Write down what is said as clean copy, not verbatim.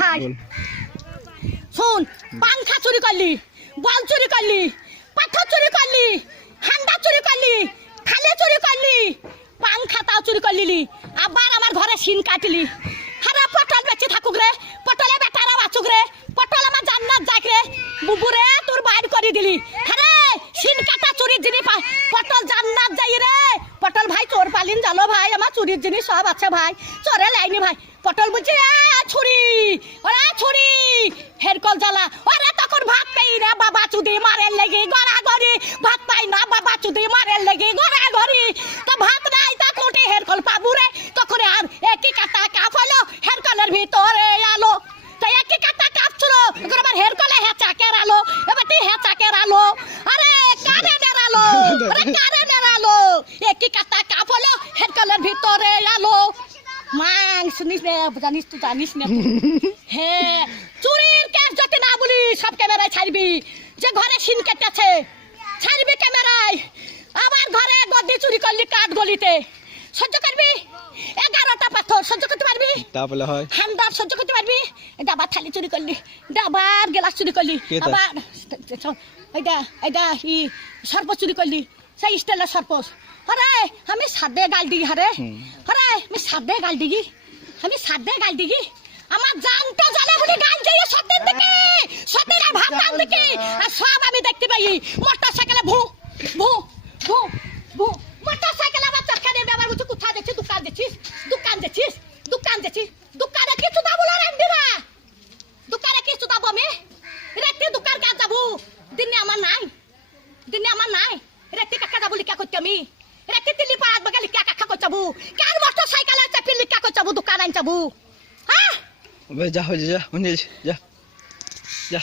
ভাই শুন, পাংখা চুরি করলি, বল চুরি করলি, পাথর চুরি করলি, হান্ডা চুরি করলি, থালে চুরি করলি, পাংখা তাও চুরি করলি, আবার আমার ঘরে সিন কাটলি। হারা পটল বেঁচে থাকুক রে, পটলে বেটারা বাঁচুক রে, পটল আমার জান্নাত যাক রে, বুবুরে তোর বাইর করে দিলি। হারে সিন কাটা চুরির জিনিস পটল জান্নাত যাই রে। পটল ভাই চোর পালিন জানো ভাই, আমার চুরির জিনিস সব আছে ভাই, চোরে লাইনি ভাই। পটল বুঝছি ছুরি, ওরা ছুরি হেরকল জ্বালা, ওরা তখন ভাত পাই না বাবা চুদি মারের লেগে গড়াগড়ি, ভাত পাই না বাবা চুদি মারের লেগে গড়াগড়ি, তো ভাত নাই তা কোটে হেরকল পাবু রে। তখন আর একই কাটা কাপ হলো হেরকলের ভিতরে আলো, তাই একই কাটা কাপ ছিল এখন আবার হেরকলে হেঁচা কেরালো, এবার হেঁচা কেরালো, আরে কারে নেড়ালো, আরে কারে নেড়ালো, একই কাটা কাপ হলো হেরকলের ভিতরে আলো। মাং শুনিস না, জানিস তুই জানিস না, হ্যাঁ চুরির কেস যাতে না বলি সব ক্যামেরায় ছাড়বি, যে ঘরে সিন কেটেছে ছাড়বি ক্যামেরায়। আমার ঘরে গদি চুরি করলি কাঠ গলিতে, সহ্য করবি? 11টা পাথর সহ্য করতে পারবি? তাহলে হয় হান্ডার সহ্য করতে পারবি? ডাবার থালি চুরি করলি, ডাবার গ্লাস চুরি করলি, আবার এটা ই সর্প চুরি করলি, সেই স্টেলের সর্প। আরে আমি সাদে গাল দিই, হারে আরে আমি সাদে গাল দিই, আমি সাদে গাল দিই, আমার জানটা জ্বালা বলে গাল দিয়ে সত্যের দিকে, সত্যের ভাত টান দিকে, আর সব আমি দেখতে পাই। মোটর সাইকেলে ভু ভু ভু ভু, মোটর সাইকেল আবার চরকা দেবে, আবার বলছে কোথায় যাচ্ছিস, দোকান যাচ্ছিস, দোকান যাচ্ছিস, দোকান যাচ্ছিস, দোকানে কিছু দাবো না রেন্দিরা, দোকানে কিছু দাবো আমি রেখে দোকান কাজ যাবো, দিনে আমার নাই, দিনে আমার নাই, রেখে কাকা যাবো লিখা করতে আমি, রেখে তিলি পাড়াত বাগে লিখা কাকা করতে যাবো, কার মোটর সাইকেলে চাপি লিখা করতে যাবো, দোকান আন যাবো। হ্যাঁ যা হয়ে যা যা যা